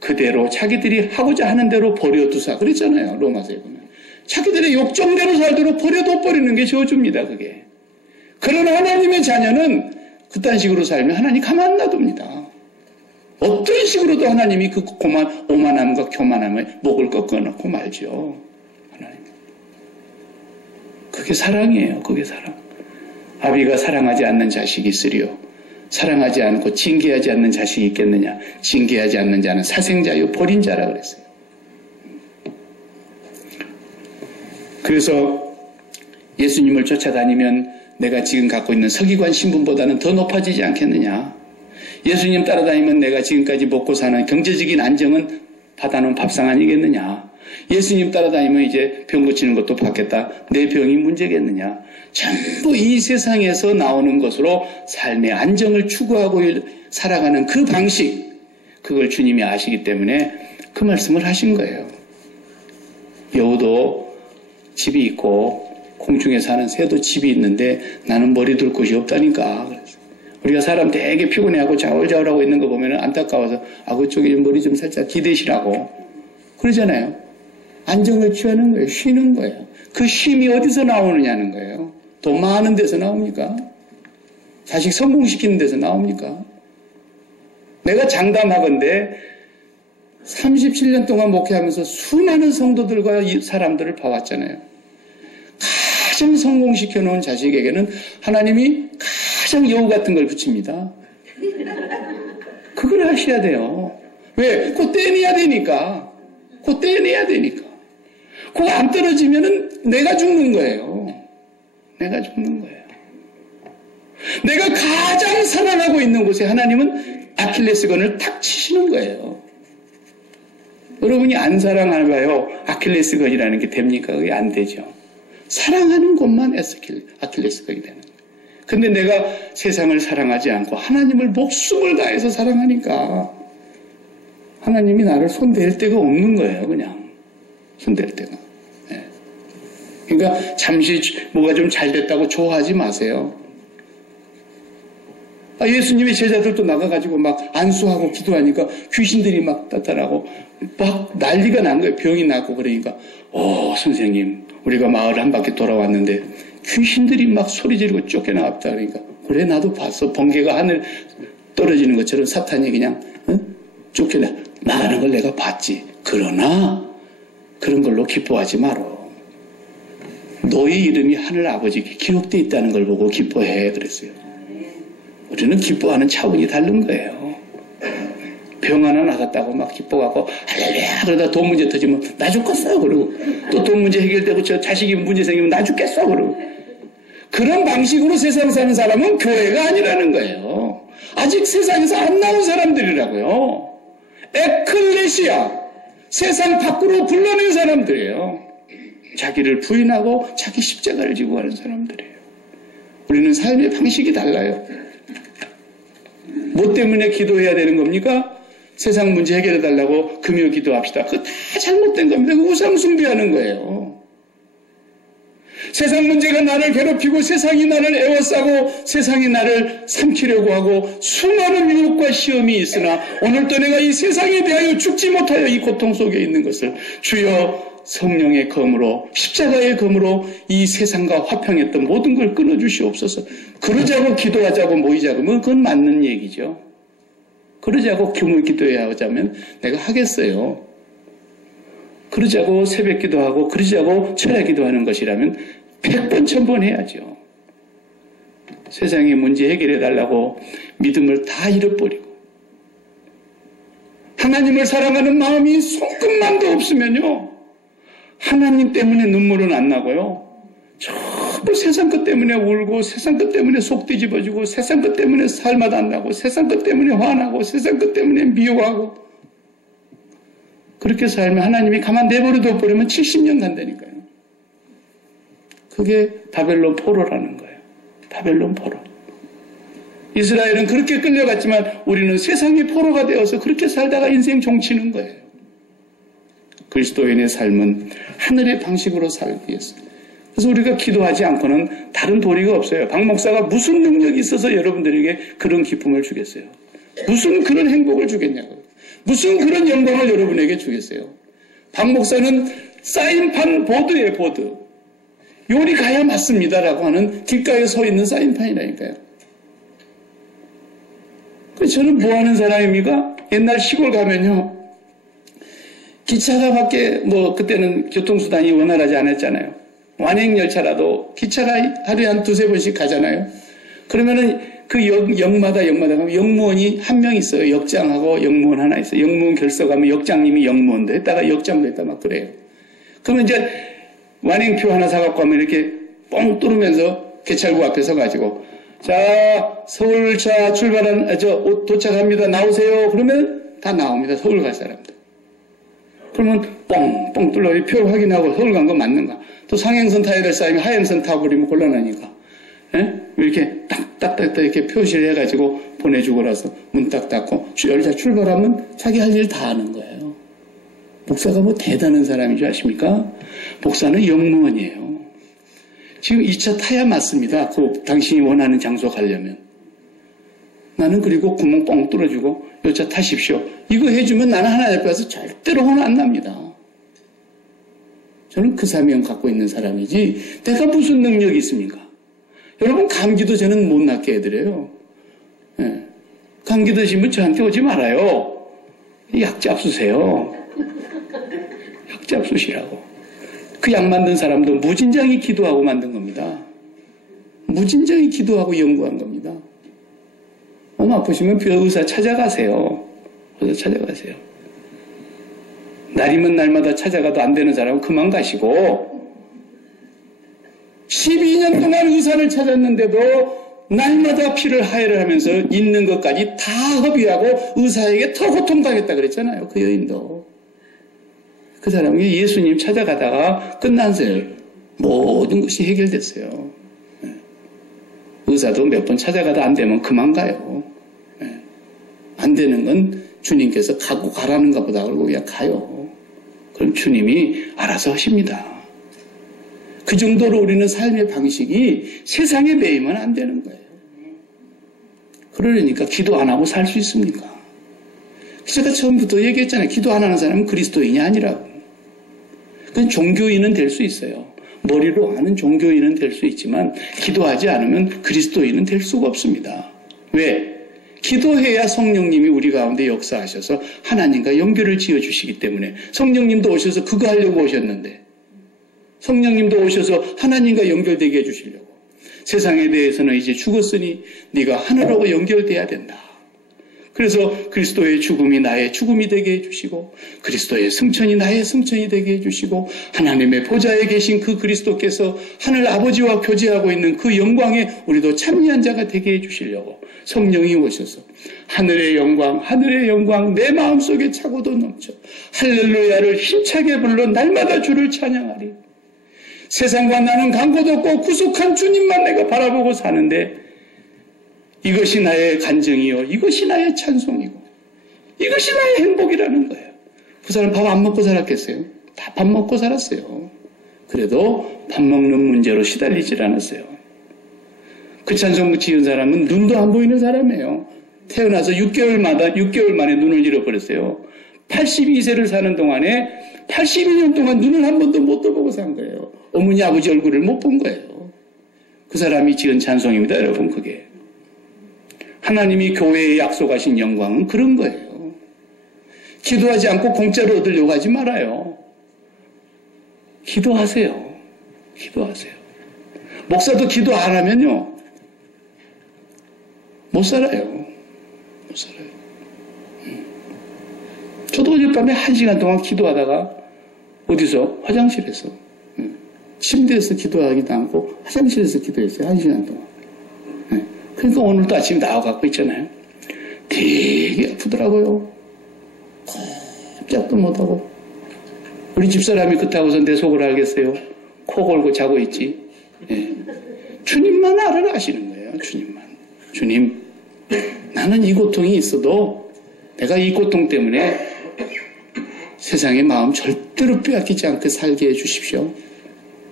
그대로 자기들이 하고자 하는 대로 버려두사 그랬잖아요. 로마서에 보면 자기들의 욕정대로 살도록 버려둬버리는 게 저주입니다. 그게. 그러나 하나님의 자녀는 그딴 식으로 살면 하나님 가만 놔둡니다. 어떤 식으로도 하나님이 그 오만함과 교만함에 목을 꺾어놓고 말죠. 하나님. 그게 사랑이에요. 그게 사랑. 아비가 사랑하지 않는 자식이 있으리요. 사랑하지 않고 징계하지 않는 자식이 있겠느냐. 징계하지 않는 자는 사생자요 버린 자라 그랬어요. 그래서 예수님을 쫓아다니면 내가 지금 갖고 있는 서기관 신분보다는 더 높아지지 않겠느냐. 예수님 따라다니면 내가 지금까지 먹고 사는 경제적인 안정은 받아놓은 밥상 아니겠느냐. 예수님 따라다니면 이제 병 고치는 것도 받겠다. 내 병이 문제겠느냐. 전부 이 세상에서 나오는 것으로 삶의 안정을 추구하고 살아가는 그 방식, 그걸 주님이 아시기 때문에 그 말씀을 하신 거예요. 여우도 집이 있고 공중에 사는 새도 집이 있는데 나는 머리 둘 곳이 없다니까. 우리가 사람 되게 피곤해하고 자울자울하고 있는 거 보면 안타까워서 그쪽에 머리 좀 살짝 기대시라고 그러잖아요. 안정을 취하는 거예요. 쉬는 거예요. 그 쉼이 어디서 나오느냐는 거예요. 돈 많은 데서 나옵니까? 자식 성공시키는 데서 나옵니까? 내가 장담하건대 37년 동안 목회하면서 수많은 성도들과 사람들을 봐왔잖아요. 가장 성공시켜 놓은 자식에게는 하나님이 가장 여우 같은 걸 붙입니다. 그걸 하셔야 돼요. 왜? 그거 떼내야 되니까. 그거 떼내야 되니까. 그거 안 떨어지면은 내가 죽는 거예요. 내가 죽는 거예요. 내가 가장 사랑하고 있는 곳에 하나님은 아킬레스건을 탁 치시는 거예요. 여러분이 안 사랑하봐요. 아킬레스건이라는 게 됩니까? 그게 안 되죠. 사랑하는 곳만 아킬레스건이 되는 거예요. 근데 내가 세상을 사랑하지 않고 하나님을 목숨을 다해서 사랑하니까 하나님이 나를 손댈 데가 없는 거예요. 그냥 손댈 데가. 네. 그러니까 잠시 뭐가 좀 잘 됐다고 좋아하지 마세요. 예수님의 제자들도 나가가지고 막 안수하고 기도하니까 귀신들이 막 나타나고 막 난리가 난 거예요. 병이 났고 그러니까 선생님 우리가 마을 한 바퀴 돌아왔는데 귀신들이 막 소리 지르고 쫓겨나왔다. 그러니까 그래 나도 봤어. 번개가 하늘 떨어지는 것처럼 사탄이 그냥 쫓겨나 나가는 걸 내가 봤지. 그러나 그런 걸로 기뻐하지 마라. 너의 이름이 하늘 아버지께 기록되어 있다는 걸 보고 기뻐해 그랬어요. 우리는 기뻐하는 차원이 다른 거예요. 병 하나 나갔다고 막 기뻐하고 할렐루야 그러다 돈 문제 터지면 나 죽겠어 그러고 또 돈 문제 해결되고 저 자식이 문제 생기면 나 죽겠어 그러고 그런 방식으로 세상 사는 사람은 교회가 아니라는 거예요. 아직 세상에서 안 나온 사람들이라고요. 에클레시아, 세상 밖으로 불러낸 사람들이에요. 자기를 부인하고 자기 십자가를 지고 가는 사람들이에요. 우리는 삶의 방식이 달라요. 뭐 때문에 기도해야 되는 겁니까? 세상 문제 해결해 달라고 금요 기도합시다. 그거 다 잘못된 겁니다. 우상 숭배하는 거예요. 세상 문제가 나를 괴롭히고 세상이 나를 애워싸고 세상이 나를 삼키려고 하고 수많은 유혹과 시험이 있으나 오늘도 내가 이 세상에 대하여 죽지 못하여 이 고통 속에 있는 것을 주여 성령의 검으로 십자가의 검으로 이 세상과 화평했던 모든 걸 끊어주시옵소서. 그러자고 기도하자고 모이자고 뭐 그건 맞는 얘기죠. 그러자고 규모 기도해야 하자면 내가 하겠어요. 그러자고 새벽 기도하고 그러자고 철야 기도하는 것이라면 100번 1000번 해야죠. 세상의 문제 해결해 달라고 믿음을 다 잃어버리고 하나님을 사랑하는 마음이 손끝만도 없으면요. 하나님 때문에 눈물은 안 나고요. 전부 세상 것 때문에 울고 세상 것 때문에 속 뒤집어지고 세상 것 때문에 살맛 안 나고 세상 것 때문에 화나고 세상 것 때문에 미워하고 그렇게 살면 하나님이 가만 내버려둬 버리면 70년 간다니까요. 그게 바벨론 포로라는 거예요. 바벨론 포로. 이스라엘은 그렇게 끌려갔지만 우리는 세상의 포로가 되어서 그렇게 살다가 인생 종치는 거예요. 그리스도인의 삶은 하늘의 방식으로 살기 위해서. 그래서 우리가 기도하지 않고는 다른 도리가 없어요. 박 목사가 무슨 능력이 있어서 여러분들에게 그런 기쁨을 주겠어요? 무슨 그런 행복을 주겠냐고요? 무슨 그런 영광을 여러분에게 주겠어요? 박 목사는 사인판 보드예요, 보드. 요리 가야 맞습니다라고 하는 길가에 서 있는 사인판이라니까요. 그래서 저는 뭐 하는 사람입니까? 옛날 시골 가면요. 기차가 밖에 뭐 그때는 교통수단이 원활하지 않았잖아요. 완행열차라도 기차가 하루에 한 2-3번씩 가잖아요. 그러면은 그 역마다 가면 역무원이 한 명 있어요. 역장하고 역무원 하나 있어요. 역무원 결석하면 역장님이 역무원도 했다가 역장도 했다 막 그래요. 그러면 이제 완행표 하나 사갖고 하면 이렇게 뻥 뚫으면서 개찰구 앞에 서가지고 자 서울차 도착합니다. 나오세요. 그러면 다 나옵니다. 서울 갈 사람들. 그러면 뻥뻥 뚫려 표 확인하고 서울 간 거 맞는가. 또 상행선 타야 될 사람이 하행선 타고 그러면 곤란하니까. 예? 이렇게 딱딱딱 이렇게 표시를 해가지고 보내주고 나서 문 딱 닫고 열차 출발하면 자기 할 일 다 하는 거예요. 목사가 뭐 대단한 사람인 줄 아십니까? 목사는 역무원이에요. 지금 2차 타야 맞습니다. 그 당신이 원하는 장소 가려면. 나는 그리고 구멍 뻥 뚫어주고 요 차 타십시오. 이거 해주면 나는 하나님 앞에서 절대로 혼 안 납니다. 저는 그 사명 갖고 있는 사람이지 내가 무슨 능력이 있습니까? 여러분 감기도 저는 못 낫게 해드려요. 예. 감기 드시면 저한테 오지 말아요. 약 잡수세요. 약 잡수시라고. 그 약 만든 사람도 무진장이 기도하고 만든 겁니다. 무진장이 기도하고 연구한 겁니다. 몸 아프시면 의사 찾아가세요. 의사 찾아가세요. 날이면 날마다 찾아가도 안 되는 사람은 그만 가시고 12년 동안 의사를 찾았는데도 날마다 피를 하혈을 하면서 있는 것까지 다 허비하고 의사에게 더 고통당했다 그랬잖아요. 그 여인도. 그 사람이 예수님 찾아가다가 끝났어요. 모든 것이 해결됐어요. 의사도 몇 번 찾아가다 안 되면 그만 가요. 안 되는 건 주님께서 갖고 가라는가 보다 그러고 그냥 가요. 그럼 주님이 알아서 하십니다. 그 정도로 우리는 삶의 방식이 세상에 매이면 안 되는 거예요. 그러려니까 기도 안 하고 살 수 있습니까? 제가 처음부터 얘기했잖아요. 기도 안 하는 사람은 그리스도인이 아니라고. 그건 종교인은 될 수 있어요. 머리로 아는 종교인은 될 수 있지만 기도하지 않으면 그리스도인은 될 수가 없습니다. 왜? 기도해야 성령님이 우리 가운데 역사하셔서 하나님과 연결을 지어주시기 때문에 성령님도 오셔서 그거 하려고 오셨는데 성령님도 오셔서 하나님과 연결되게 해주시려고 세상에 대해서는 이제 죽었으니 네가 하늘하고 연결돼야 된다. 그래서 그리스도의 죽음이 나의 죽음이 되게 해주시고 그리스도의 승천이 나의 승천이 되게 해주시고 하나님의 보좌에 계신 그 그리스도께서 하늘 아버지와 교제하고 있는 그 영광에 우리도 참여한 자가 되게 해주시려고 성령이 오셔서 하늘의 영광 내 마음속에 차고도 넘쳐 할렐루야를 힘차게 불러 날마다 주를 찬양하리. 세상과 나는 간고도 없고 구속한 주님만 내가 바라보고 사는데 이것이 나의 간증이요 이것이 나의 찬송이고 이것이 나의 행복이라는 거예요. 그 사람 밥 안 먹고 살았겠어요? 다 밥 먹고 살았어요. 그래도 밥 먹는 문제로 시달리질 않았어요. 그 찬송 지은 사람은 눈도 안 보이는 사람이에요. 태어나서 6개월 만에 눈을 잃어버렸어요. 82세를 사는 동안에 82년 동안 눈을 한 번도 못 떠보고 산 거예요. 어머니 아버지 얼굴을 못 본 거예요. 그 사람이 지은 찬송입니다. 여러분 그게. 하나님이 교회에 약속하신 영광은 그런 거예요. 기도하지 않고 공짜로 얻으려고 하지 말아요. 기도하세요. 기도하세요. 목사도 기도 안 하면요. 못 살아요. 못 살아요. 저도 어젯밤에 1시간 동안 기도하다가 어디서? 화장실에서. 침대에서 기도하기도 않고 화장실에서 기도했어요. 1시간 동안. 그러니까 오늘도 아침에 나와갖고 있잖아요. 되게 아프더라고요. 꼼짝도 못하고. 우리 집사람이 그렇다고서 내 속을 알겠어요. 코 골고 자고 있지. 예. 주님만 알아라 하시는 거예요. 주님만. 주님, 나는 이 고통이 있어도 내가 이 고통 때문에 세상의 마음 절대로 빼앗기지 않게 살게 해주십시오.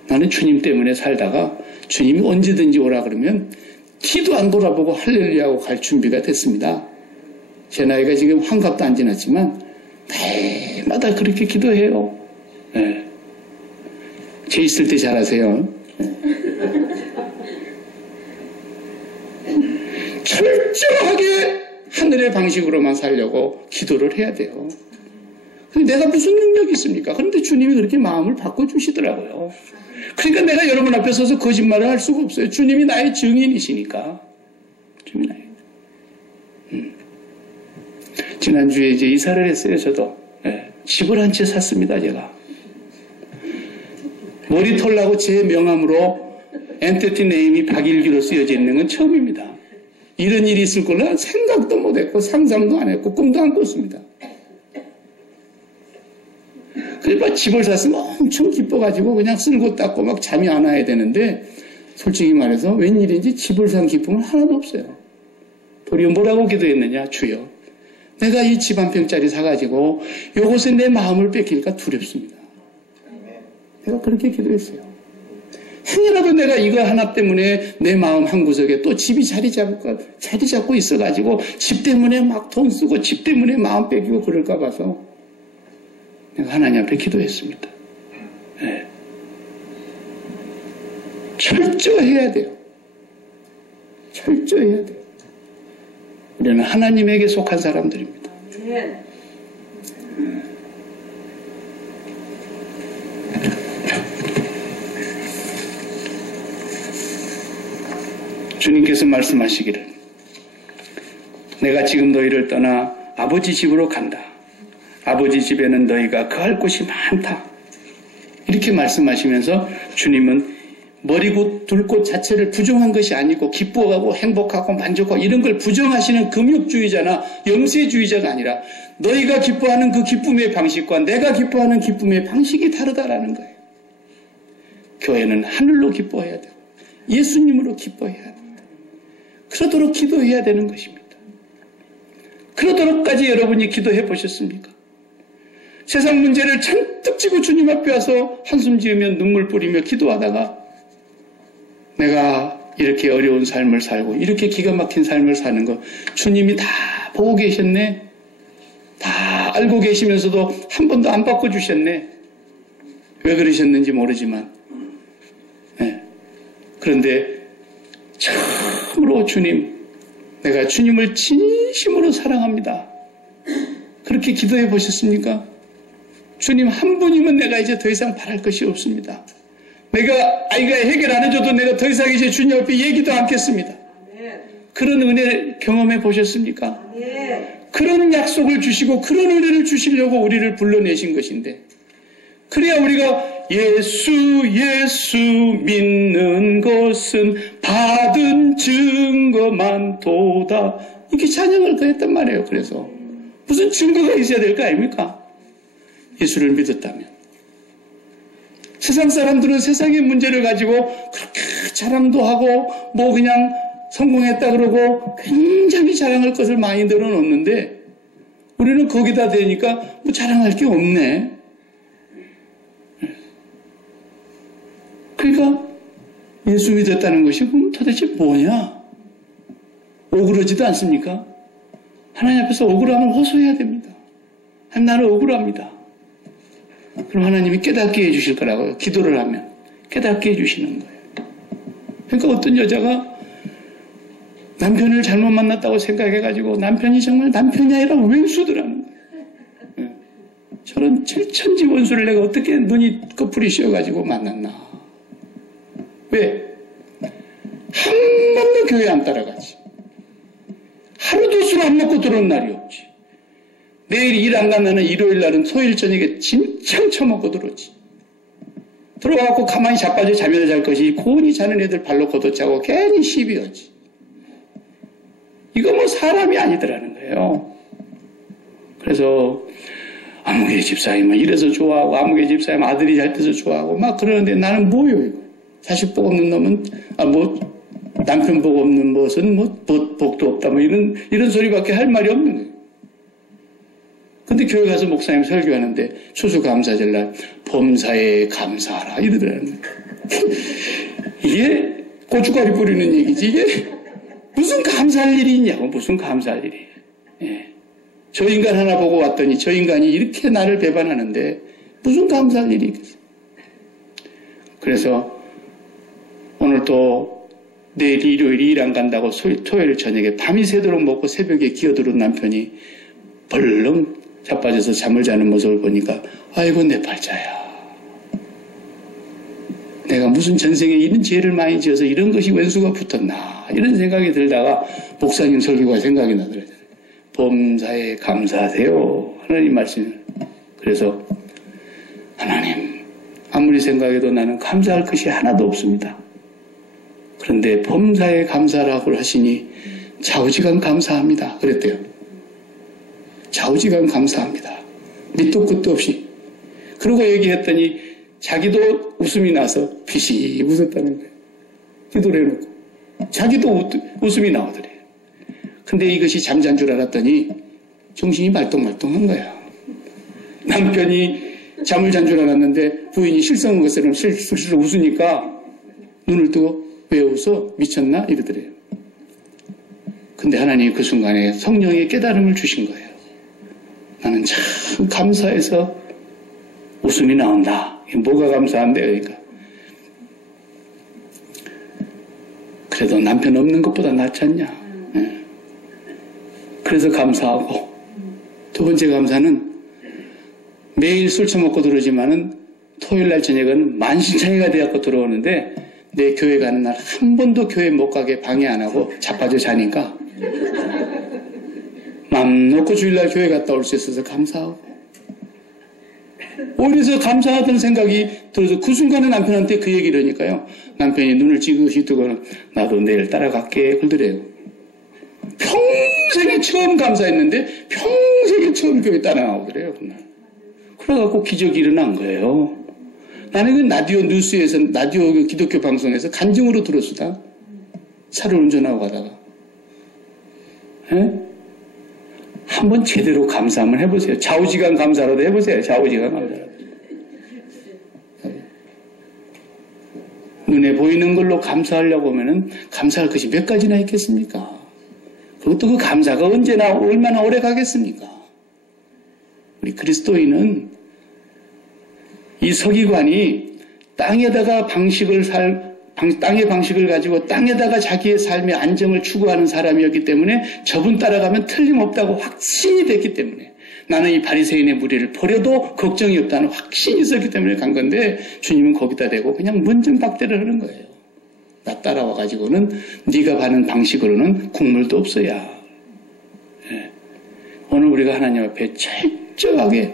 나는 주님 때문에 살다가 주님이 언제든지 오라 그러면 뒤도 안 돌아보고 할렐루야하고 갈 준비가 됐습니다. 제 나이가 지금 환갑도 안 지났지만 매일마다 그렇게 기도해요. 네. 제 있을 때 잘하세요. 네. 철저하게 하늘의 방식으로만 살려고 기도를 해야 돼요. 근데 내가 무슨 능력이 있습니까? 그런데 주님이 그렇게 마음을 바꿔주시더라고요. 그러니까 내가 여러분 앞에 서서 거짓말을 할 수가 없어요. 주님이 나의 증인이시니까. 주님이 나의. 지난주에 이제 이사를 했어요, 저도. 네. 집을 한 채 샀습니다, 제가. 머리털 나고 제 명함으로 엔티티 네임이 박일기로 쓰여져 있는 건 처음입니다. 이런 일이 있을 거는 생각도 못 했고, 상상도 안 했고, 꿈도 안 꿨습니다. 그래서 집을 샀으면 엄청 기뻐가지고 그냥 쓸고 닦고 막 잠이 안 와야 되는데 솔직히 말해서 웬일인지 집을 산 기쁨은 하나도 없어요. 도리어 뭐라고 기도했느냐? 주여, 내가 이 집 한 평짜리 사가지고 요것에 내 마음을 뺏길까 두렵습니다. 내가 그렇게 기도했어요. 행여라도 내가 이거 하나 때문에 내 마음 한구석에 또 집이 자리 잡고 있어가지고 집 때문에 막 돈 쓰고 집 때문에 마음 뺏기고 그럴까 봐서 내가 하나님 앞에 기도했습니다. 네. 철저해야 돼요. 철저해야 돼요. 우리는 하나님에게 속한 사람들입니다. 주님께서 말씀하시기를 내가 지금 너희를 떠나 아버지 집으로 간다. 아버지 집에는 너희가 거할 곳이 많다. 이렇게 말씀하시면서 주님은 머리고 둘 곳 자체를 부정한 것이 아니고 기뻐하고 행복하고 만족하고 이런 걸 부정하시는 금욕주의자나 염세주의자가 아니라 너희가 기뻐하는 그 기쁨의 방식과 내가 기뻐하는 기쁨의 방식이 다르다라는 거예요. 교회는 하늘로 기뻐해야 되고 예수님으로 기뻐해야 됩니다. 그러도록 기도해야 되는 것입니다. 그러도록까지 여러분이 기도해 보셨습니까? 세상 문제를 잔뜩 지고 주님 앞에 와서 한숨 지으며 눈물 뿌리며 기도하다가 내가 이렇게 어려운 삶을 살고 이렇게 기가 막힌 삶을 사는 거 주님이 다 보고 계셨네. 다 알고 계시면서도 한 번도 안 바꿔주셨네. 왜 그러셨는지 모르지만 네. 그런데 참으로 주님, 내가 주님을 진심으로 사랑합니다. 그렇게 기도해 보셨습니까? 주님 한 분이면 내가 이제 더 이상 바랄 것이 없습니다. 내가 아이가 해결 안 해줘도 내가 더 이상 이제 주님 앞에 얘기도 않겠습니다. 그런 은혜 경험해 보셨습니까? 그런 약속을 주시고 그런 은혜를 주시려고 우리를 불러내신 것인데, 그래야 우리가 예수 믿는 것은 받은 증거만 도다, 이렇게 찬양을 그랬단 말이에요. 그래서 무슨 증거가 있어야 될 거 아닙니까? 예수를 믿었다면. 세상 사람들은 세상의 문제를 가지고 그렇게 자랑도 하고 뭐 그냥 성공했다 그러고 굉장히 자랑할 것을 많이 늘어놓는데, 우리는 거기다 대니까 뭐 자랑할 게 없네. 그러니까 예수 믿었다는 것이 그럼 도대체 뭐냐? 억울하지도 않습니까? 하나님 앞에서 억울함을 호소해야 됩니다. 나는 억울합니다. 그럼 하나님이 깨닫게 해주실 거라고요. 기도를 하면 깨닫게 해주시는 거예요. 그러니까 어떤 여자가 남편을 잘못 만났다고 생각해가지고 남편이 정말 남편이 아니라 왼수더라는 거예요. 저런 천지 원수를 내가 어떻게 눈이 거풀이 씌어가지고 만났나. 왜? 한 번도 교회 안 따라가지. 하루도 술 안 먹고 들어온 날이 없지. 내일 일 안 가면은 일요일 날은 토요일 저녁에 진창 처먹고 들어오지. 들어와갖고 가만히 자빠져 자면서 잘 것이 고은이 자는 애들 발로 걷어차고 괜히 시비하지. 이거 뭐 사람이 아니더라는 거예요. 그래서 아무개 집사님은 이래서 좋아하고 아무개 집사님 아들이 잘 돼서 좋아하고 막 그러는데 나는 뭐예요 이거. 자식 복 없는 놈은 남편 복 없는 것은 복도 없다 뭐 이런 소리밖에 할 말이 없는 거예요. 근데 교회 가서 목사님 설교하는데 추수감사절날 범사에 감사하라 이러더라는 거예요. 이게 고춧가루 뿌리는 얘기지 이게 무슨 감사할 일이 있냐고. 무슨 감사할 일이. 예. 저 인간 하나 보고 왔더니 저 인간이 이렇게 나를 배반하는데 무슨 감사할 일이 있겠어요. 그래서 오늘 또 내일 일요일 일 안 간다고 토요일 저녁에 밤이 새도록 먹고 새벽에 기어들은 남편이 벌렁 자빠져서 잠을 자는 모습을 보니까 아이고 내 팔자야. 내가 무슨 전생에 이런 죄를 많이 지어서 이런 것이 왼수가 붙었나 이런 생각이 들다가 목사님 설교가 생각이 나더라고요. 범사에 감사하세요. 하나님 말씀을. 그래서 하나님 아무리 생각해도 나는 감사할 것이 하나도 없습니다. 그런데 범사에 감사라고 하시니 좌우지간 감사합니다. 그랬대요. 좌우지간 감사합니다. 밑도 끝도 없이. 그러고 얘기했더니 자기도 웃음이 나서 피시 웃었다는 거예요. 기도를 해놓고. 자기도 웃음이 나오더래요. 근데 이것이 잠잔 줄 알았더니 정신이 말똥말똥한 거야. 남편이 잠을 잔 줄 알았는데 부인이 실성한 것처럼 실실 웃으니까 눈을 뜨고 왜 웃어? 미쳤나? 이러더래요. 근데 하나님이 그 순간에 성령의 깨달음을 주신 거예요. 나는 참 감사해서 웃음이 나온다. 뭐가 감사한데 그러니까. 그래도 남편 없는 것보다 낫지 않냐. 네. 그래서 감사하고 두 번째 감사는 매일 술 처먹고 들어오지만은 토요일날 저녁은 만신창이가 돼갖고 들어오는데 내 교회 가는 날 한 번도 교회 못 가게 방해 안 하고 자빠져 자니까 맘 놓고 주일날 교회 갔다 올 수 있어서 감사하고 오히려 감사하던 생각이 들어서 그 순간에 남편한테 그 얘기를 하니까요. 남편이 눈을 찌그시 뜨고는 나도 내일 따라갈게 그러더래요. 평생에 처음 감사했는데 평생에 처음 교회 따라나오더래요. 그날. 그래갖고 기적이 일어난 거예요. 나는 그 라디오 뉴스에서 라디오 기독교 방송에서 간증으로 들었수다. 차를 운전하고 가다가. 에? 한번 제대로 감사 한번 해보세요. 좌우지간 감사라도 해보세요. 좌우지간 감사라도. 눈에 보이는 걸로 감사하려고 하면은 감사할 것이 몇 가지나 있겠습니까? 그것도 그 감사가 언제나 얼마나 오래 가겠습니까? 우리 그리스도인은 이 서기관이 땅의 방식을 가지고 땅에다가 자기의 삶의 안정을 추구하는 사람이었기 때문에 저분 따라가면 틀림없다고 확신이 됐기 때문에 나는 이 바리새인의 무리를 버려도 걱정이 없다는 확신이 있었기 때문에 간 건데 주님은 거기다 대고 그냥 문전박대를 하는 거예요. 나 따라와가지고는 네가 가는 방식으로는 국물도 없어야. 예. 오늘 우리가 하나님 앞에 철저하게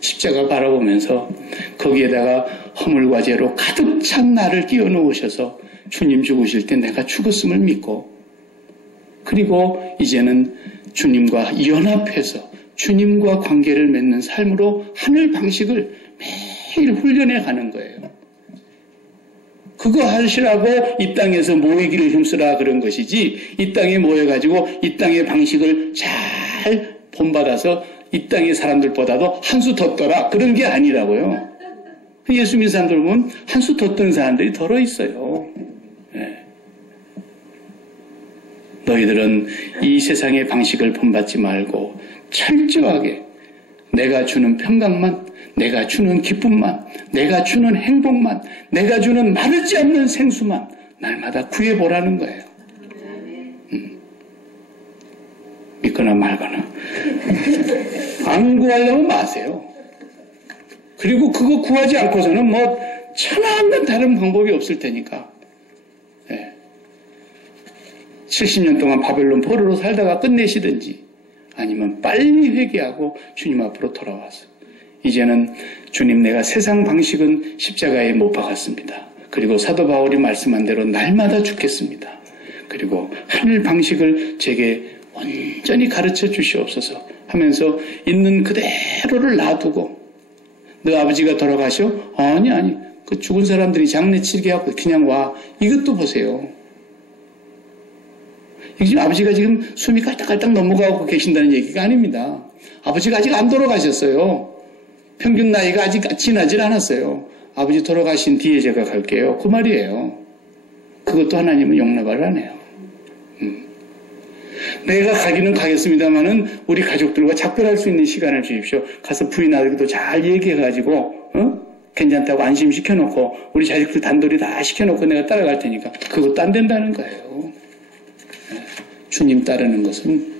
십자가 바라보면서 거기에다가 허물과 죄로 가득 찬 나를 끼워 넣으셔서 주님 죽으실 때 내가 죽었음을 믿고, 그리고 이제는 주님과 연합해서 주님과 관계를 맺는 삶으로 하늘 방식을 매일 훈련해 가는 거예요. 그거 하시라고 이 땅에서 모이기를 힘쓰라 그런 것이지, 이 땅에 모여가지고 이 땅의 방식을 잘 본받아서 이 땅의 사람들보다도 한 수 더 떠라 그런 게 아니라고요. 예수 믿는 사람들 보면 한 수 더 떠는 사람들이 덜어 있어요. 네. 너희들은 이 세상의 방식을 본받지 말고 철저하게 내가 주는 평강만, 내가 주는 기쁨만, 내가 주는 행복만, 내가 주는 마르지 않는 생수만 날마다 구해보라는 거예요. 믿거나 말거나. 안 구하려면 마세요. 그리고 그거 구하지 않고서는 뭐 천하없는 다른 방법이 없을 테니까. 네. 70년 동안 바벨론 포로로 살다가 끝내시든지, 아니면 빨리 회개하고 주님 앞으로 돌아와서 이제는 주님, 내가 세상 방식은 십자가에 못 박았습니다. 그리고 사도 바울이 말씀한 대로 날마다 죽겠습니다. 그리고 하늘 방식을 제게 온전히 가르쳐 주시옵소서 하면서 있는 그대로를 놔두고, 너 아버지가 돌아가셔? 아니 그 죽은 사람들이 장례치게 하고 그냥 와. 이것도 보세요. 지금 아버지가 지금 숨이 깔딱깔딱 넘어가고 계신다는 얘기가 아닙니다. 아버지가 아직 안 돌아가셨어요. 평균 나이가 아직 지나질 않았어요. 아버지 돌아가신 뒤에 제가 갈게요. 그 말이에요. 그것도 하나님은 용납을 안 해요. 내가 가기는 가겠습니다만은 우리 가족들과 작별할 수 있는 시간을 주십시오. 가서 부인하기도 잘 얘기해가지고 괜찮다고 안심시켜놓고 우리 자식들 단돌이 다 시켜놓고 내가 따라갈 테니까 그것도 안 된다는 거예요. 주님 따르는 것은,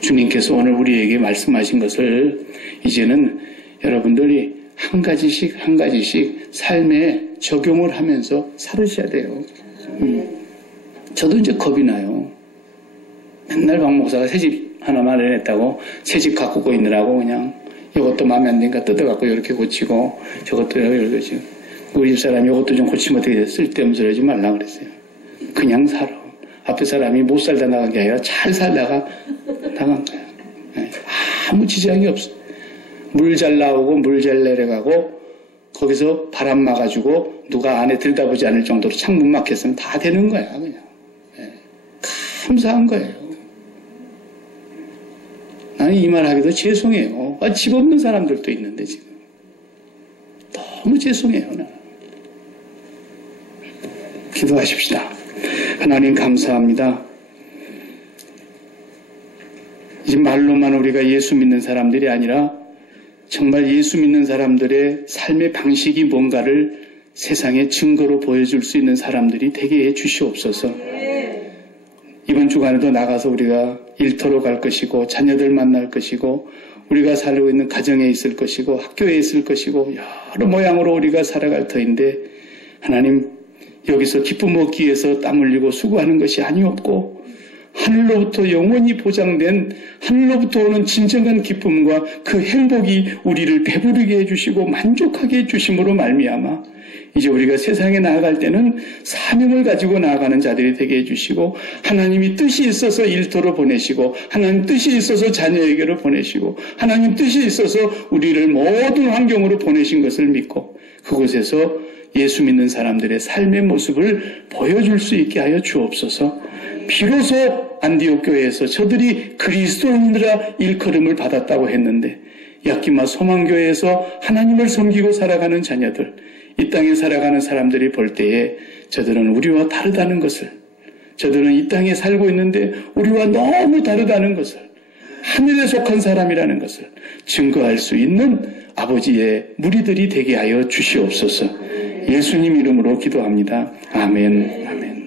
주님께서 오늘 우리에게 말씀하신 것을 이제는 여러분들이 한 가지씩 삶에 적용을 하면서 살으셔야 돼요. 저도 이제 겁이 나요. 맨날 박 목사가 새집 하나 마련했다고 새집 가꾸고 있느라고 그냥 이것도 마음에 안 드니까 뜯어갖고 이렇게 고치고 저것도 이렇게 지금 우리 집사람이 이것도 좀 고치면 어떻게 돼? 쓸데없는 소리 하지 말라 그랬어요. 그냥 살아. 앞에 사람이 못 살다 나간 게 아니라 잘 살다가 나간 거야. 아무 지장이 없어. 물 잘 나오고 물 잘 내려가고 거기서 바람 막아주고 누가 안에 들다보지 않을 정도로 창문 막혔으면 다 되는 거야 그냥. 감사한 거예요. 나는 이 말 하기도 죄송해요. 집 없는 사람들도 있는데 지금 너무 죄송해요. 나는. 기도하십시다. 하나님 감사합니다. 이제 말로만 우리가 예수 믿는 사람들이 아니라 정말 예수 믿는 사람들의 삶의 방식이 뭔가를 세상에 증거로 보여줄 수 있는 사람들이 되게 해 주시옵소서. 이번 주간에도 나가서 우리가 일터로 갈 것이고 자녀들 만날 것이고 우리가 살고 있는 가정에 있을 것이고 학교에 있을 것이고 여러 모양으로 우리가 살아갈 터인데, 하나님 여기서 기쁨 얻기 위해서 땀 흘리고 수고하는 것이 아니었고 하늘로부터 영원히 보장된 하늘로부터 오는 진정한 기쁨과 그 행복이 우리를 배부르게 해주시고 만족하게 해주심으로 말미암아 이제 우리가 세상에 나아갈 때는 사명을 가지고 나아가는 자들이 되게 해주시고, 하나님이 뜻이 있어서 일터로 보내시고 하나님 뜻이 있어서 자녀에게로 보내시고 하나님 뜻이 있어서 우리를 모든 환경으로 보내신 것을 믿고 그곳에서 예수 믿는 사람들의 삶의 모습을 보여줄 수 있게 하여 주옵소서. 비로소 안디옥 교회에서 저들이 그리스도인이라 일컬음을 받았다고 했는데 약기마 소망교회에서 하나님을 섬기고 살아가는 자녀들, 이 땅에 살아가는 사람들이 볼 때에 저들은 우리와 다르다는 것을, 저들은 이 땅에 살고 있는데 우리와 너무 다르다는 것을, 하늘에 속한 사람이라는 것을 증거할 수 있는 아버지의 무리들이 되게 하여 주시옵소서. 예수님 이름으로 기도합니다. 아멘. 아멘.